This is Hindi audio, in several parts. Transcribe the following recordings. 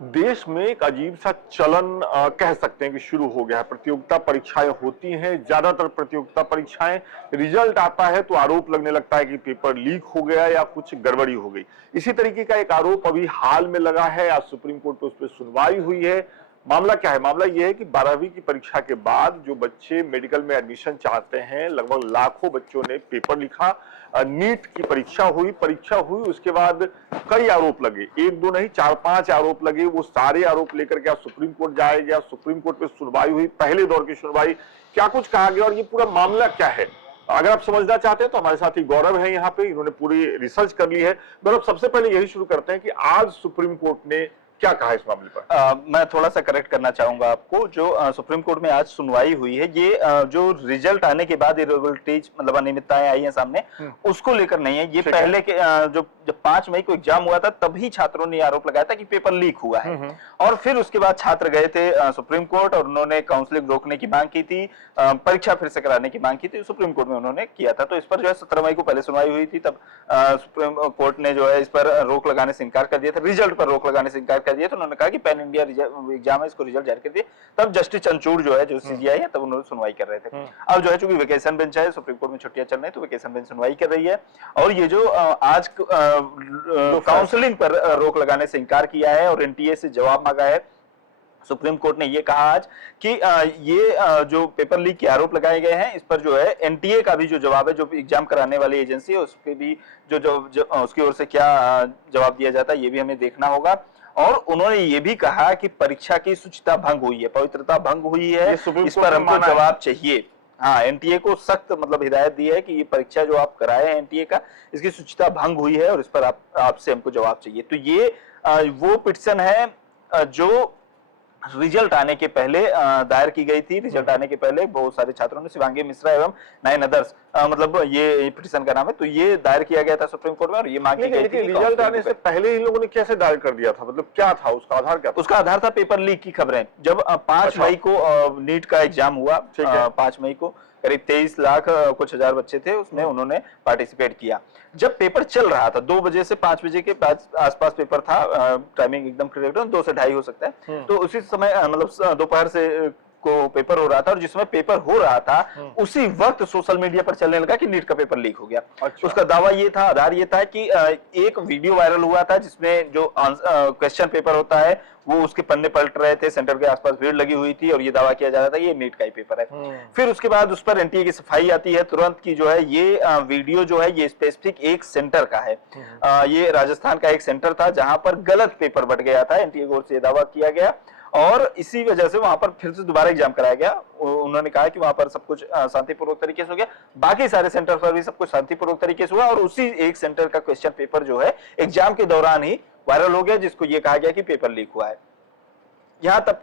देश में एक अजीब सा चलन कह सकते हैं कि शुरू हो गया है। प्रतियोगिता परीक्षाएं होती हैं, ज्यादातर प्रतियोगिता परीक्षाएं, रिजल्ट आता है तो आरोप लगने लगता है कि पेपर लीक हो गया या कुछ गड़बड़ी हो गई। इसी तरीके का एक आरोप अभी हाल में लगा है। आज सुप्रीम कोर्ट में उस पर सुनवाई हुई है। मामला क्या है? मामला यह है कि 12वीं की परीक्षा के बाद जो बच्चे मेडिकल में एडमिशन चाहते हैं, लगभग लाखों बच्चों ने पेपर लिखा। नीट की परीक्षा हुई, उसके बाद कई आरोप लगे, एक दो नहीं, चार पांच आरोप लगे। वो सारे आरोप लेकर के सुप्रीम कोर्ट जाया गया। सुप्रीम कोर्ट में सुनवाई हुई, पहले दौर की सुनवाई। क्या कुछ कहा गया और ये पूरा मामला क्या है, अगर आप समझना चाहते हैं तो हमारे साथ ही गौरव है यहाँ पे, इन्होंने पूरी रिसर्च कर ली है। गौरव, सबसे पहले यही शुरू करते हैं कि आज सुप्रीम कोर्ट ने क्या कहा इस मामले पर? मैं थोड़ा सा करेक्ट करना चाहूंगा आपको। जो सुप्रीम कोर्ट में आज सुनवाई हुई है, ये जो रिजल्ट आने के बाद इरेगुलरिटीज मतलब अनियमितताएं आई हैं सामने, उसको लेकर नहीं है। ये पहले के जो जब 5 मई को एग्जाम हुआ था तभी छात्रों ने आरोप लगाया था कि पेपर लीक हुआ है। और फिर उसके बाद छात्र गए थे सुप्रीम कोर्ट और उन्होंने काउंसलिंग रोकने की मांग की थी, परीक्षा फिर से कराने की मांग की थी, सुप्रीम कोर्ट में उन्होंने किया था। तो इस पर जो है 17 मई को पहले सुनवाई हुई थी, तब सुप्रीम कोर्ट ने जो है इस पर रोक लगाने से इनकार कर दिया था, रिजल्ट पर रोक लगाने से इनकार कर दिया। तो उन्होंने कहा कि पैन इंडिया एग्जाम है, इसको रिजल्ट जारी कर दिए। तब जस्टिस चंद्रचूड़ जो है, जो सीजीआई है, तब उन्होंने सुनवाई कर रहे थे। अब जो है चूंकि वेकेशन बेंच है, सुप्रीम कोर्ट में छुट्टियां चल रही है, तो वेकेशन बेंच सुनवाई कर रही है। और ये जो आज काउंसलिंग पर रोक लगाने से इनकार किया है और एनटीए से जवाब मांगा है, सुप्रीम कोर्ट ने ये कहा आज कि ये जो पेपर लीक के आरोप लगाए गए हैं, इस पर जो है एनटीए का भी जो जवाब है, जो एग्जाम कराने वाली एजेंसी है, उसके भी जो उसकी ओर से क्या जवाब दिया जाता है, ये भी हमें देखना होगा। और उन्होंने ये भी कहा कि परीक्षा की शुचिता भंग हुई है, पवित्रता भंग हुई है, इस पर हमको जवाब चाहिए। हाँ, एनटीए को सख्त मतलब हिदायत दी है कि ये परीक्षा जो आप कराए हैं एनटीए का, इसकी शुचिता भंग हुई है और इस पर आपसे हमको जवाब चाहिए। तो ये वो पिटीशन है जो रिजल्ट आने के पहले दायर की गई थी। रिजल्ट आने के पहले बहुत सारे छात्रों ने, शिवांगी मिश्रा एवं 9 अदर्स, मतलब ये पिटीशन का नाम है, तो ये दायर किया गया था सुप्रीम कोर्ट में और ये मांग की गई थी। रिजल्ट आने से पहले इन लोगों ने कैसे दायर कर दिया था? मतलब क्या था उसका आधार? क्या था? उसका आधार था पेपर लीक की खबरें। जब 5 मई को नीट का एग्जाम हुआ, 5 मई को करीब 23 लाख कुछ हजार बच्चे थे, उसमें उन्होंने पार्टिसिपेट किया। जब पेपर चल रहा था, 2 बजे से 5 बजे के आसपास पेपर था, टाइमिंग एकदम करेक्ट है, 2 से 2:30 हो सकता है। तो उसी समय मतलब दोपहर से को पेपर हो रहा था, और जिसमें पेपर हो रहा था उसी वक्त सोशल मीडिया पर चलने लगा कि नीट का पेपर लीक हो गया। अच्छा। उसका दावा ये था, आधार ये था कि एक वीडियो वायरल हुआ था जिसमें जो क्वेश्चन पेपर होता है वो उसके पन्ने पलट रहे थे, सेंटर के आसपास भीड़ लगी हुई थी और ये दावा किया जा रहा था ये नीट का ही पेपर है। फिर उसके बाद उस पर एनटीए की सफाई आती है तुरंत की, जो है ये वीडियो जो है ये स्पेसिफिक एक सेंटर का है। ये राजस्थान का एक सेंटर था जहां पर गलत पेपर बट गया था, एनटीए की ओर से दावा किया गया और इसी वजह से वहां पर फिर से दोबारा एग्जाम कराया गया। उन्होंने कहा कि वहां पर सब कुछ शांतिपूर्वक तरीके से हो गया, बाकी सारे सेंटर पर भी सब कुछ शांतिपूर्वक तरीके से हुआ और उसी एक सेंटर का क्वेश्चन पेपर जो है एग्जाम के दौरान ही वायरल हो गया, जिसको ये कहा गया कि पेपर लीक हुआ है। यहाँ तक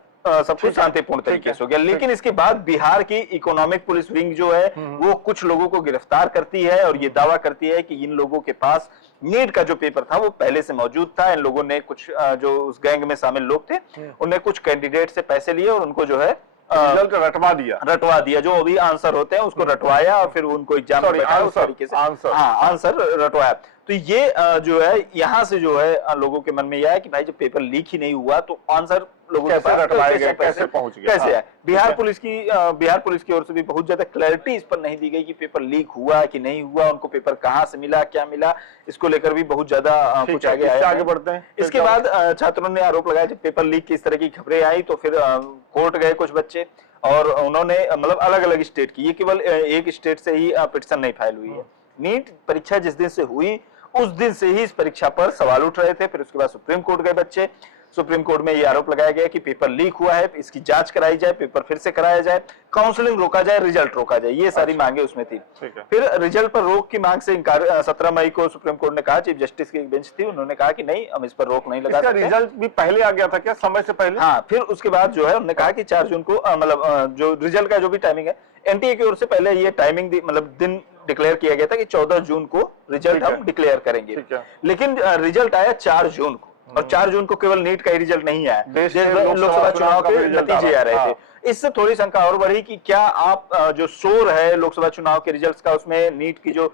सब कुछ शांतिपूर्ण तरीके से हो गया। लेकिन इसके बाद बिहार की इकोनॉमिक पुलिस विंग जो है वो कुछ लोगों को गिरफ्तार करती है और ये दावा करती है कि इन लोगों के पास नीट का जो पेपर था वो पहले से मौजूद था। इन लोगों ने कुछ जो उस गैंग में शामिल लोग थे उन्हें कुछ कैंडिडेट से पैसे लिए और उनको जो है रिजल्ट रटवा दिया, जो अभी आंसर होते हैं उसको रटवाया और फिर उनको एग्जाम में बैठाया उस तरीके से। आंसर रटवाया। तो ये जो है यहाँ से जो है लोगों के मन में यह है कि भाई जब पेपर लीक ही नहीं हुआ तो आंसर लोगों के पास रटवाए गए, कैसे पहुंच गए, कैसे आए। बिहार पुलिस की ओर से भी बहुत ज्यादा क्लैरिटी इस पर नहीं दी गई कि पेपर लीक हुआ कि नहीं हुआ, उनको पेपर कहाँ से मिला, क्या मिला, इसको लेकर भी बहुत ज्यादा कुछ आगे बढ़ते हैं। इसके बाद छात्रों ने आरोप लगाया जब पेपर लीक की इस तरह की खबरें आई तो फिर कोर्ट गए कुछ बच्चे और उन्होंने मतलब अलग अलग स्टेट की, ये केवल एक स्टेट से ही पिटीशन नहीं फाइल हुई है। नीट परीक्षा जिस दिन से हुई उस दिन से ही इस परीक्षा पर सवाल उठ रहे थे। फिर उसके बाद सुप्रीम कोर्ट गए बच्चे, सुप्रीम कोर्ट में यह आरोप लगाया गया कि पेपर लीक हुआ है, इसकी जांच कराई जाए, पेपर फिर से कराया जाए, काउंसलिंग रोका जाए, रिजल्ट रोका जाए, ये सारी मांगे उसमें थी। फिर रिजल्ट पर रोक की मांग से इनकार 17 मई को सुप्रीम कोर्ट ने कहा, चीफ जस्टिस की एक बेंच थी, उन्होंने कहा कि नहीं हम इस पर रोक नहीं लगा सकते। रिजल्ट भी पहले आ गया था क्या, समय से पहले? हाँ, फिर उसके बाद जो है उन्होंने कहा कि 4 जून को मतलब जो रिजल्ट का जो भी टाइमिंग है एनटीए की ओर से पहले ये टाइमिंग मतलब दिन डिक्लेयर किया गया था कि 14 जून को रिजल्ट हम डिक्लेयर करेंगे। लेकिन रिजल्ट आया 4 जून को और 4 जून को केवल नीट का ही रिजल्ट नहीं आया, लोकसभा चुनाव के नतीजे आ रहे थे। इससे थोड़ी शंका और बढ़ी कि क्या आप जो शोर है लोकसभा चुनाव के रिजल्ट्स का उसमें नीट की जो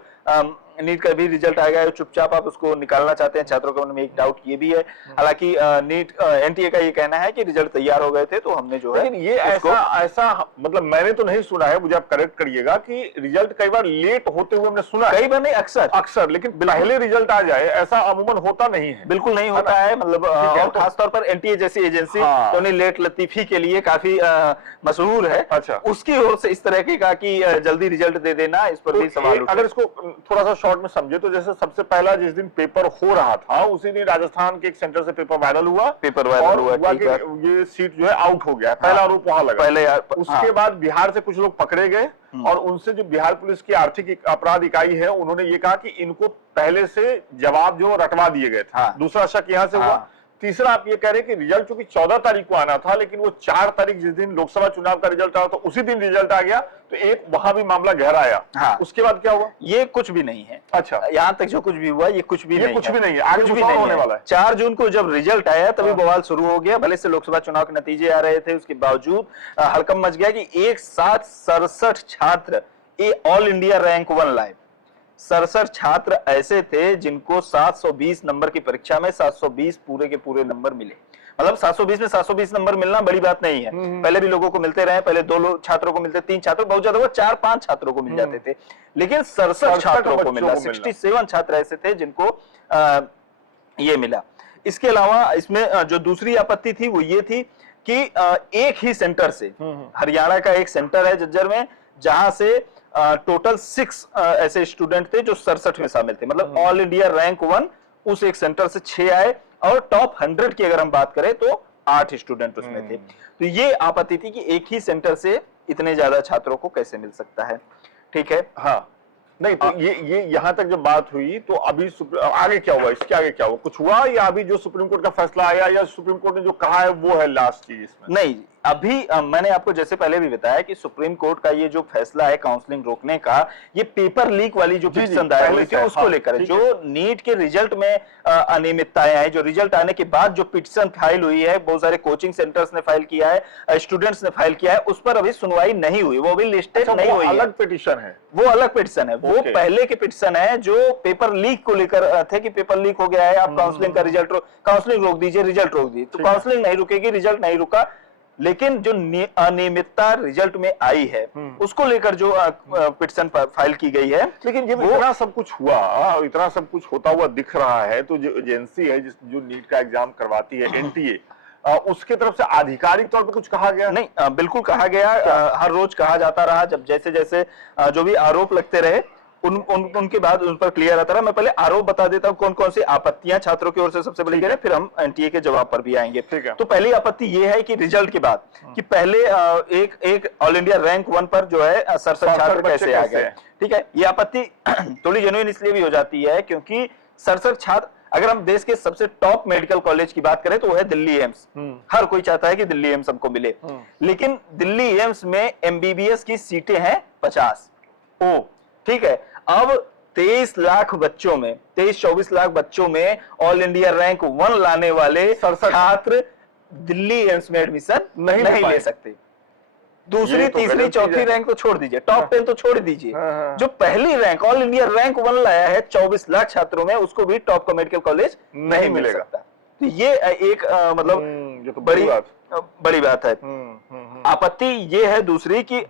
नीट का भी रिजल्ट आ गया है, चुपचाप आप उसको निकालना चाहते हैं, छात्रों के मन में एक डाउट ये भी है। हालांकि नीट एनटीए का ये कहना है कि रिजल्ट तैयार हो गए थे तो हमने जो है लेकिन ये ऐसा ऐसा मतलब मैंने तो नहीं सुना है, मुझे आप करेक्ट करिएगा, कि रिजल्ट कई बार लेट होते हुए हमने सुना है। कई बार नहीं, अक्सर अक्सर, लेकिन पहले रिजल्ट आ जाए ऐसा अमूमन होता नहीं है। बिल्कुल नहीं होता है, मतलब और तो- खासतौर पर एनटीए जैसी एजेंसी हाँ। टोनी लेट लतीफी के लिए काफी मशहूर है। अच्छा। उसकी ओर से इस तरह की का कि जल्दी रिजल्ट दे देना, इस पर तो भी सवाल उठे। अगर इसको थोड़ा सा शॉर्ट में समझे तो जैसे सबसे पहला जिस दिन पेपर हो रहा था उसी दिन राजस्थान के एक सेंटर से पेपर वायरल हुआ, और हुआ ठीक कि है। ये सीट जो है आउट हो गया, पहला आरोप वहां लगा। पहले उसके बाद बिहार से कुछ लोग पकड़े गए और उनसे जो बिहार पुलिस की आर्थिक अपराध इकाई है उन्होंने ये कहा कि इनको पहले से जवाब जो रटवा दिए गए थे। हाँ। दूसरा शक यहां से हुआ। तीसरा आप ये कह रहे हैं कि रिजल्ट चूंकि 14 तारीख को आना था, लेकिन वो 4 तारीख जिस दिन लोकसभा चुनाव का रिजल्ट आया तो उसी दिन रिजल्ट आ गया, तो एक वहां भी मामला गहरा आया। हाँ। उसके बाद क्या हुआ? ये कुछ भी नहीं है। अच्छा, यहाँ तक जो कुछ भी हुआ ये कुछ भी ये नहीं कुछ है। भी नहीं है, आगे कुछ कुछ भी और नहीं होने है। वाला है। 4 जून को जब रिजल्ट आया तभी बवाल शुरू हो गया, भले से लोकसभा चुनाव के नतीजे आ रहे थे, उसके बावजूद हड़कंप मच गया कि एक साथ 67 छात्र ऑल इंडिया रैंक 1 लाए। 67 छात्र ऐसे थे जिनको 720 नंबर की परीक्षा में 720 पूरे के पूरे नंबर मिले। मतलब 720 में 720 नंबर मिलना बड़ी बात नहीं है, पहले भी लोगों को मिलते रहे, पहले 2 छात्रों को मिलते, 3 छात्रों, बहुत ज्यादा हुआ 4-5 छात्रों को मिल जाते थे, लेकिन 67 छात्रों को मिला। 67 छात्र ऐसे थे जिनको ये मिला। इसके अलावा इसमें जो दूसरी आपत्ति थी वो ये थी कि एक ही सेंटर से, हरियाणा का एक सेंटर है झज्जर में, जहां से टोटल 6 ऐसे स्टूडेंट थे जो 67 में शामिल थे। मतलब ऑल इंडिया रैंक 1 उस एक सेंटर से 6 आए और टॉप 100 की अगर हम बात करें तो 8 स्टूडेंट उसमें थे। तो ये आपत्ति थी कि एक ही सेंटर से इतने ज्यादा छात्रों को कैसे मिल सकता है। ठीक है। हाँ, नहीं तो ये यहां तक जब बात हुई तो अभी आगे क्या हुआ, इसके आगे क्या हुआ, कुछ हुआ या अभी जो सुप्रीम कोर्ट का फैसला आया या सुप्रीम कोर्ट ने जो कहा है वो है लास्ट चीज इसमें? नहीं, अभी मैंने आपको जैसे पहले भी बताया कि सुप्रीम कोर्ट का ये जो फैसला है काउंसलिंग रोकने का, ये पेपर लीक वाली जो पिटीशन दायर हुई थी उसको लेकर, जो नीट के रिजल्ट में अनियमितताएं आई, जो रिजल्ट आने के बाद जो पिटीशन फाइल हुई है, बहुत सारे कोचिंग सेंटर्स ने फाइल किया है, स्टूडेंट्स ने फाइल किया है, उस पर अभी सुनवाई नहीं हुई, वो अभी लिस्टेड नहीं हुई है। अलग पिटीशन है, वो अलग पिटीशन है, वो पहले के पिटीशन है जो पेपर लीक को लेकर थे कि पेपर लीक हो गया है, आप काउंसलिंग का रिजल्ट काउंसलिंग रोक दीजिए, रिजल्ट रोक दीजिए। तो काउंसलिंग नहीं रुकेगी, रिजल्ट नहीं रुका, लेकिन जो अनियमितता रिजल्ट में आई है उसको लेकर जो पिटीशन फाइल की गई है। लेकिन जब इतना सब कुछ हुआ, इतना सब कुछ होता हुआ दिख रहा है, तो जो एजेंसी है जो नीट का एग्जाम करवाती है एनटीए, उसके तरफ से आधिकारिक तौर पर कुछ कहा गया? नहीं, बिल्कुल कहा गया, हर रोज कहा जाता रहा, जब जैसे जैसे जो भी आरोप लगते रहे उनके बाद उन पर क्लियर आता रहा। मैं पहले आरोप बता देता हूं कौन कौन सी आपत्तियां छात्रों की ओर से सबसे बड़ी है, फिर हम एनटीए के जवाब पर भी आएंगे। तो पहली आपत्ति यह है कि रिजल्ट के बाद कि पहले एक ऑल इंडिया रैंक 1 पर जो है 67 छात्र कैसे आ गए। ठीक है, ये आपत्ति थोड़ी जेन्युइन इसलिए भी हो जाती है क्योंकि 67 छात्र, अगर हम देश के सबसे टॉप मेडिकल कॉलेज की बात करें तो वो है दिल्ली एम्स। हर कोई चाहता है कि दिल्ली एम्स हमको मिले, लेकिन दिल्ली एम्स में एमबीबीएस की सीटें हैं 50। ठीक है, अब 23 लाख बच्चों में, 23-24 लाख बच्चों में ऑल इंडिया रैंक 1 लाने वाले छात्र दिल्ली एम्स में एडमिशन नहीं ले सकते। दूसरी, तीसरी, चौथी रैंक तो छोड़ दीजिए, टॉप 10 तो छोड़ दीजिए, जो पहली रैंक ऑल इंडिया रैंक 1 लाया है 24 लाख छात्रों में, उसको भी टॉप का मेडिकल कॉलेज नहीं मिल सकता। तो ये एक मतलब ये तो बड़ी बात है। आपत्ति ये है दूसरी कि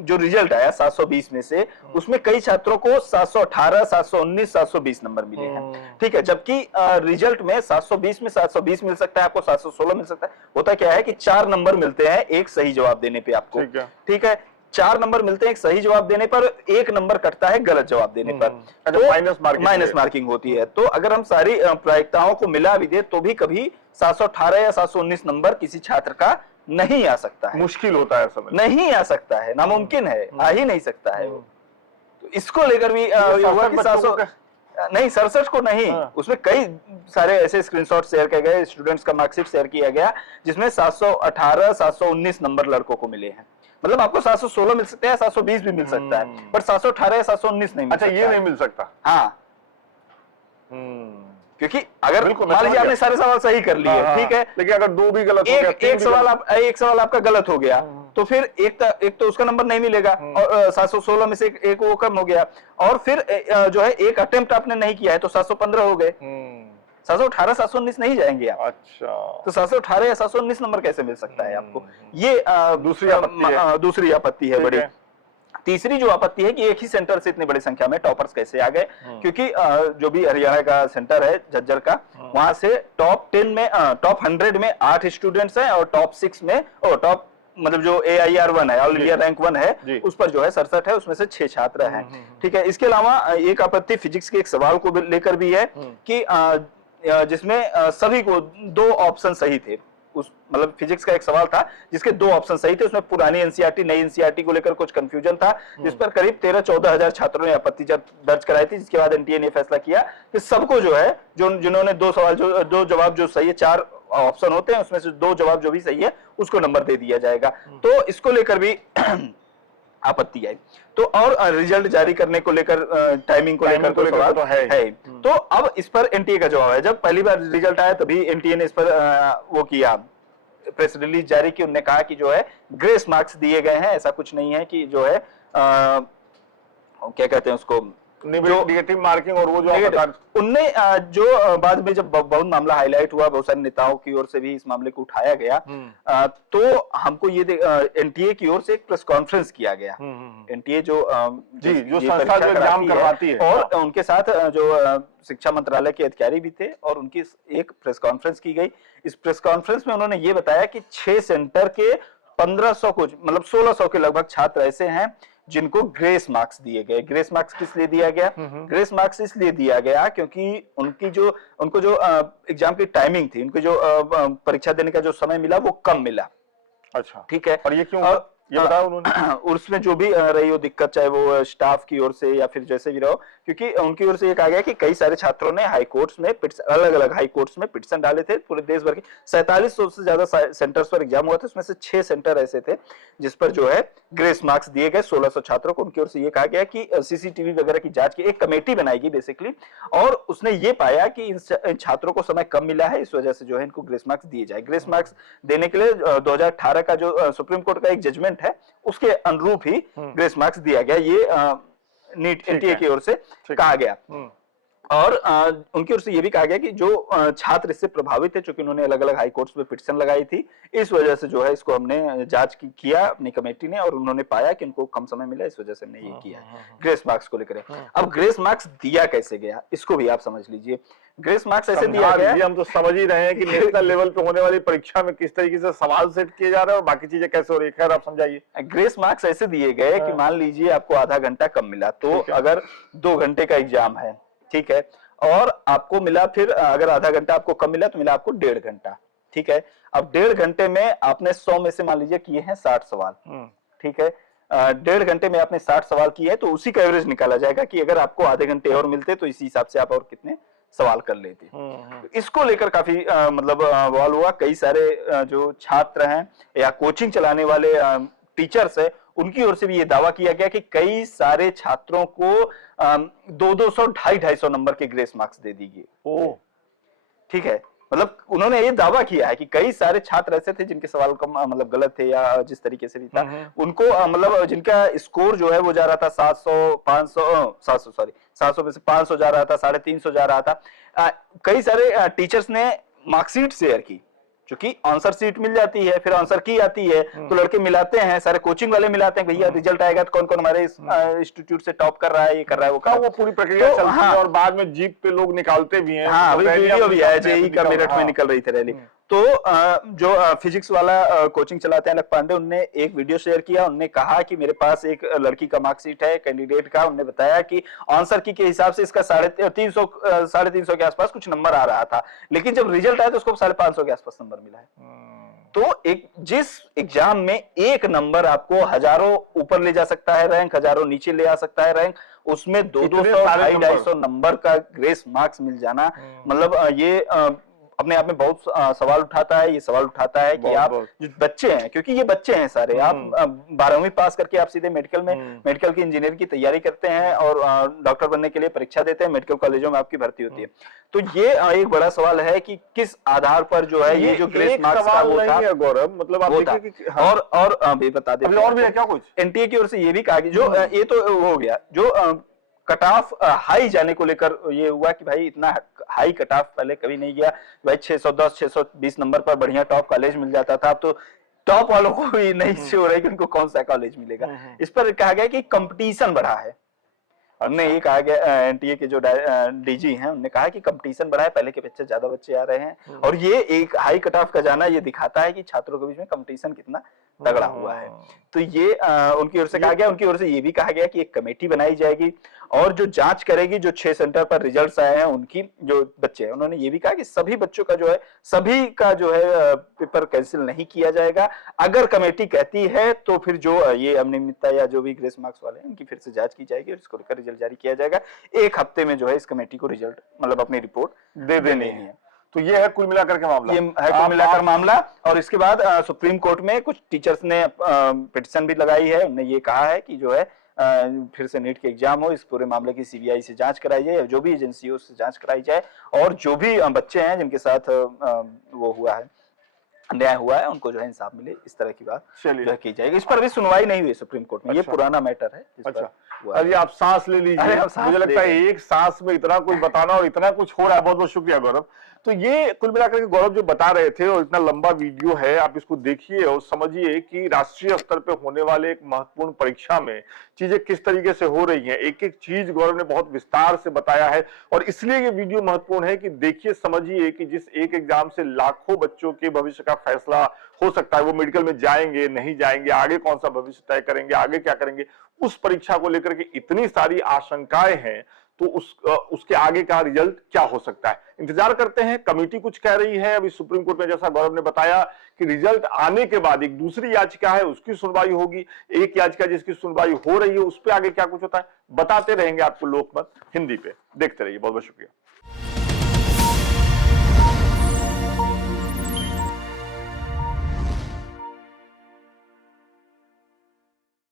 जो रिजल्ट आया 720 में से, उसमें कई छात्रों को 718, 719, 720 नंबर मिले हैं। ठीक है, जबकि रिजल्ट में 720 में 720 मिल सकता है, आपको 716 मिल सकता है। होता क्या है कि 4 नंबर मिलते हैं एक सही जवाब देने पे आपको। ठीक है, 4 नंबर मिलते हैं एक सही जवाब देने पर, 1 नंबर कटता है गलत जवाब देने पर, तो माइनस मार्किंग होती है। तो अगर हम सारी प्रायिकताओं को मिला भी दे तो भी कभी 718 या 719 नंबर किसी छात्र का नहीं आ सकता है, मुश्किल होता है, समझ नहीं आ सकता है, नामुमकिन है, आ ही नहीं सकता है। तो इसको लेकर भी हुआ कि 700 नहीं, 67 को नहीं, उसमें कई सारे ऐसे स्क्रीनशॉट शेयर किए गए, स्टूडेंट्स का मार्कशीट शेयर किया गया जिसमें 718, 719 नंबर लड़कों को मिले हैं। मतलब आपको 716 मिल सकते हैं, 720 भी मिल सकता है, पर 718 या 719 नहीं मिल सकता। अच्छा, ये नहीं मिल सकता। हाँ, क्योंकि अगर बिल्कुल, मैं मान लीजिए समझ आपने गया। सारे सवाल सही कर लिए, हाँ, ठीक है, लेकिन अगर 2 भी गलत हो गया, 3 एक भी सवाल गलत। एक सवाल आपका गलत हो गया, तो फिर एक तो उसका नंबर नहीं मिलेगा, और 716 में से एक वो कम हो गया, और फिर जो है एक अटेम्प्ट आपने नहीं किया है तो 715 हो गए। 718 719 नहीं जाएंगे आप, अच्छा। तो 718 या 719 नंबर कैसे मिल सकता है आपको? ये दूसरी आपत्ति है। दूसरी आपत्ति है ठीक बड़ी। है। तीसरी जो आपत्ति है कि एक ही सेंटर से इतनी बड़ी संख्या में टॉपर्स कैसे आ गए, क्योंकि जो भी हरियाणा का सेंटर है झज्जर का, वहां से टॉप 10 में टॉप 100 में 8 स्टूडेंट्स हैं, और टॉप 6 में और टॉप मतलब जो AIR1 है, ऑल इंडिया रैंक 1 है, जी। उस पर जो है 67 है, उसमें से 6 छात्र हैं। ठीक है, इसके अलावा एक आपत्ति फिजिक्स के एक सवाल को लेकर भी है कि जिसमें सभी को 2 ऑप्शन सही थे। उस मतलब फिजिक्स का एक सवाल था जिसके 2 ऑप्शन सही थे, उसमें पुरानी एनसीईआरटी नई एनसीईआरटी को लेकर कुछ कंफ्यूजन था, जिस पर करीब 13-14 हजार छात्रों ने आपत्ति दर्ज कराई थी, जिसके बाद एनटीए ने फैसला किया कि सबको जो है, जिन्होंने 2 सवाल दो जवाब जो सही है, 4 ऑप्शन होते हैं, उसमें से 2 जवाब जो भी सही है उसको नंबर दे दिया जाएगा। तो इसको लेकर भी आपत्ति आई। तो और रिजल्ट जारी करने को लेकर, टाइमिंग को लेकर तो सवाल तो है। तो अब इस पर एनटीए का जवाब है। जब पहली बार रिजल्ट आया तभी एनटीए ने इस पर वो किया, प्रेस रिलीज जारी की। उन्होंने कहा कि जो है ग्रेस मार्क्स दिए गए हैं, ऐसा कुछ नहीं है कि जो है क्या कहते हैं उसको, नेगेटिव मार्किंग, और वो जो आप बता। उनने जो बाद में जब बहुत मामला हाईलाइट हुआ, बहुत सारे नेताओं की ओर से भी इस मामले को उठाया गया, तो हमको ये एनटीए की ओर से एक प्रेस कॉन्फ्रेंस किया गया। एनटीए जो जो संस्था जो एग्जाम करवाती है, और उनके साथ जो शिक्षा मंत्रालय के अधिकारी भी थे, और उनकी एक प्रेस कॉन्फ्रेंस की गई। इस प्रेस कॉन्फ्रेंस में उन्होंने ये बताया कि 6 सेंटर के 1500 कुछ मतलब 1600 के लगभग छात्र ऐसे हैं जिनको ग्रेस मार्क्स दिए गए। ग्रेस मार्क्स किस लिए दिया गया? ग्रेस मार्क्स इसलिए दिया गया क्योंकि उनको जो एग्जाम की टाइमिंग थी, उनको जो परीक्षा देने का जो समय मिला वो कम मिला। अच्छा, ठीक है। और ये क्यों? ये बताया उन्होंने। उसमें जो भी रही हो दिक्कत, चाहे वो स्टाफ की ओर से या फिर जैसे भी रहो, क्योंकि उनकी ओर से ये कहा गया कि कई सारे छात्रों ने हाई कोर्ट्स में अलग अलग हाई कोर्ट्स में पिटीशन डाले थे। पूरे देश भर के 4700 से ज्यादा सेंटर्स पर एग्जाम हुआ था, उसमें से 6 सेंटर ऐसे थे जिस पर जो है ग्रेस मार्क्स दिए गए 1600 छात्रों को। उनकी ओर से ये कहा गया कि सीसीटीवी वगैरह की जांच की एक कमेटी बनाएगी बेसिकली, और उसने ये पाया कि इन छात्रों को समय कम मिला है, इस वजह से जो है इनको ग्रेस मार्क्स दिए जाए। ग्रेस मार्क्स देने के लिए 2018 का जो सुप्रीम कोर्ट का एक जजमेंट है, उसके अनुरूप ही ग्रेस मार्क्स दिया गया। ये नीट एनटीए की ओर से कहा गया। और उनकी ओर से यह भी कहा गया कि जो छात्र इससे प्रभावित है, चूंकि उन्होंने अलग अलग हाई कोर्ट्स में पिटीशन लगाई थी, इस वजह से जो है इसको हमने जांच किया अपनी कमेटी ने, और उन्होंने पाया कि इनको कम समय मिला, इस वजह से हमने ये किया ग्रेस मार्क्स को लेकर। अब ग्रेस मार्क्स दिया कैसे गया, इसको भी आप समझ लीजिए। ग्रेस मार्क्स ऐसे दिया गया, हम तो समझ ही रहे हैं कि नेशनल लेवल पे होने वाली परीक्षा में किस तरीके से सवाल सेट किए जा रहे हैं और बाकी चीजें कैसे हो रही है। खैर, आप समझाइए। ग्रेस मार्क्स ऐसे दिए गए कि मान लीजिए आपको आधा घंटा कम मिला, तो अगर 2 घंटे का एग्जाम है, ठीक है, और आपको मिला, फिर अगर आधा घंटा आपको कम मिला तो मिला आपको 1.5 घंटा। ठीक है, अब 1.5 घंटे में आपने 100 में से मान लीजिए किए हैं 60 सवाल। ठीक है, 1.5 घंटे में आपने 60 सवाल किए हैं, तो उसी का एवरेज निकाला जाएगा कि अगर आपको आधे घंटे और मिलते तो इसी हिसाब से आप और कितने सवाल कर लेते। इसको लेकर काफी मतलब बवाल हुआ। कई सारे जो छात्र हैं या कोचिंग चलाने वाले टीचर्स है, उनकी ओर से भी ये दावा किया गया कि कई सारे छात्रों को 200 250 नंबर के ग्रेस मार्क्स दे दी गई। ठीक है, मतलब उन्होंने ये दावा किया है कि कई सारे छात्र ऐसे थे जिनके सवाल कम मतलब गलत थे या जिस तरीके से भी था, उनको मतलब जिनका स्कोर जो है वो जा रहा था 700 में से 500 जा रहा था, 350 जा रहा था। कई सारे टीचर्स ने मार्कशीट शेयर की, क्योंकि आंसर शीट मिल जाती है, फिर आंसर की आती है, तो लड़के मिलाते हैं, सारे कोचिंग वाले मिलाते हैं, भैया रिजल्ट आएगा तो कौन कौन हमारे इंस्टीट्यूट से टॉप कर रहा है, ये कर रहा है, वो कर रहा है। वो पूरी प्रक्रिया तो, चलती है और बाद में जीप पे लोग निकालते भी हैं। हाँ, वीडियो भी है, जेई का मेरठ में निकल रही थी रैली। तो जो फिजिक्स वाला कोचिंग चलाते हैं अलग पांडे, उनने एक वीडियो शेयर किया। उन्होंने कहा कि मेरे पास एक लड़की का मार्कशीट है कैंडिडेट का, उन्होंने बताया कि आंसर की के हिसाब से इसका 350 के आसपास कुछ नंबर आ रहा था, लेकिन जब रिजल्ट आया तो उसको 550 के आसपास नंबर मिला है। तो एक जिस एग्जाम में एक नंबर आपको हजारों ऊपर ले जा सकता है रैंक, हजारों नीचे ले आ सकता है रैंक, उसमें 200 250 नंबर का ग्रेस मार्क्स मिल जाना, मतलब ये अपने आप में बहुत सवाल उठाता है। ये सवाल उठाता है कि आप जो बच्चे हैं, क्योंकि ये बच्चे हैं सारे, आप 12वीं पास करके आप सीधे मेडिकल में मेडिकल की इंजीनियर की तैयारी करते हैं और डॉक्टर बनने के लिए परीक्षा देते हैं, मेडिकल कॉलेजों में आपकी भर्ती होती है। तो ये एक बड़ा सवाल है कि किस आधार पर जो है ये जो ग्रेस मार्क्स का वो था गौरव, मतलब आप देखिए कि और भी बता देते और भी है क्या कुछ? एनटीए की ओर से ये भी कहा कि जो ये तो हो गया, जो कट ऑफ हाई जाने को लेकर ये हुआ कि भाई इतना हाई कट ऑफ पहले कभी नहीं गया भाई। 610 620 नंबर पर बढ़िया टॉप कॉलेज मिल जाता था। अब तो टॉप वालों को भी नहीं श्योर है कि उनको कौन सा कॉलेज मिलेगा। इस पर कहा गया कि कंपटीशन बढ़ा है। हमने ये कहा गया, एनटीए के जो डीजी हैं उन्होंने कहा कि कंपटीशन बढ़ा है, पहले के बच्चे ज्यादा बच्चे आ रहे हैं और ये एक हाई कट ऑफ का जाना ये दिखाता है कि छात्रों के बीच में कंपटीशन कितना तगड़ा हुआ है। तो ये उनकी ओर से कहा गया। उनकी ओर से ये भी कहा गया कि एक कमेटी बनाई जाएगी और जो जांच करेगी जो 6 सेंटर पर रिजल्ट्स आए हैं उनकी, जो बच्चे हैं। उन्होंने ये भी कहा कि सभी बच्चों का जो है, सभी का जो है पेपर कैंसिल नहीं किया जाएगा। अगर कमेटी कहती है तो फिर जो ये अनियमितता या जो भी ग्रेस मार्क्स वाले हैं उनकी फिर से जांच की जाएगी और इसको लेकर रिजल्ट जारी किया जाएगा। 1 हफ्ते में जो है इस कमेटी को रिजल्ट मतलब अपनी रिपोर्ट दे देनी है। तो ये है कुल मिलाकर के मामला, ये है कुल मिलाकर मामला। और इसके बाद सुप्रीम कोर्ट में कुछ टीचर्स ने पिटीशन भी लगाई है। उन्होंने ये कहा है कि जो है फिर से नीट के एग्जाम हो, इस पूरे मामले की सीबीआई से जांच कराई जाए, जो भी एजेंसी हो उससे जांच कराई जाए और जो भी बच्चे हैं जिनके साथ वो हुआ है, अन्याय हुआ है, उनको जो है इंसाफ मिले, इस तरह की बात जो की जाएगी। इस पर अभी सुनवाई नहीं हुई सुप्रीम कोर्ट में। ये पुराना मैटर है। अरे आप सांस ले लीजिए। मुझे लगता है एक सांस में इतना कुछ बताना और इतना कुछ हो रहा है। बहुत बहुत शुक्रिया गौरव। तो ये कुल मिलाकर के गौरव जो बता रहे थे और इतना लंबा वीडियो है, आप इसको देखिए और समझिए कि राष्ट्रीय स्तर पे होने वाले एक महत्वपूर्ण परीक्षा में चीजें किस तरीके से हो रही हैं। एक एक चीज गौरव ने बहुत विस्तार से बताया है और इसलिए ये वीडियो महत्वपूर्ण है कि देखिए समझिए कि जिस एक एग्जाम से लाखों बच्चों के भविष्य का फैसला हो सकता है, वो मेडिकल में जाएंगे नहीं जाएंगे, आगे कौन सा भविष्य तय करेंगे, आगे क्या करेंगे, उस परीक्षा को लेकर के इतनी सारी आशंकाएं हैं। तो उसके आगे का रिजल्ट क्या हो सकता है, इंतजार करते हैं। कमेटी कुछ कह रही है अभी सुप्रीम कोर्ट में, जैसा गौरव ने बताया कि रिजल्ट आने के बाद एक दूसरी याचिका है उसकी सुनवाई होगी। एक याचिका जिसकी सुनवाई हो रही है उस पर आगे क्या कुछ होता है बताते रहेंगे आपको लोकमत हिंदी पे। देखते रहिए। बहुत बहुत शुक्रिया।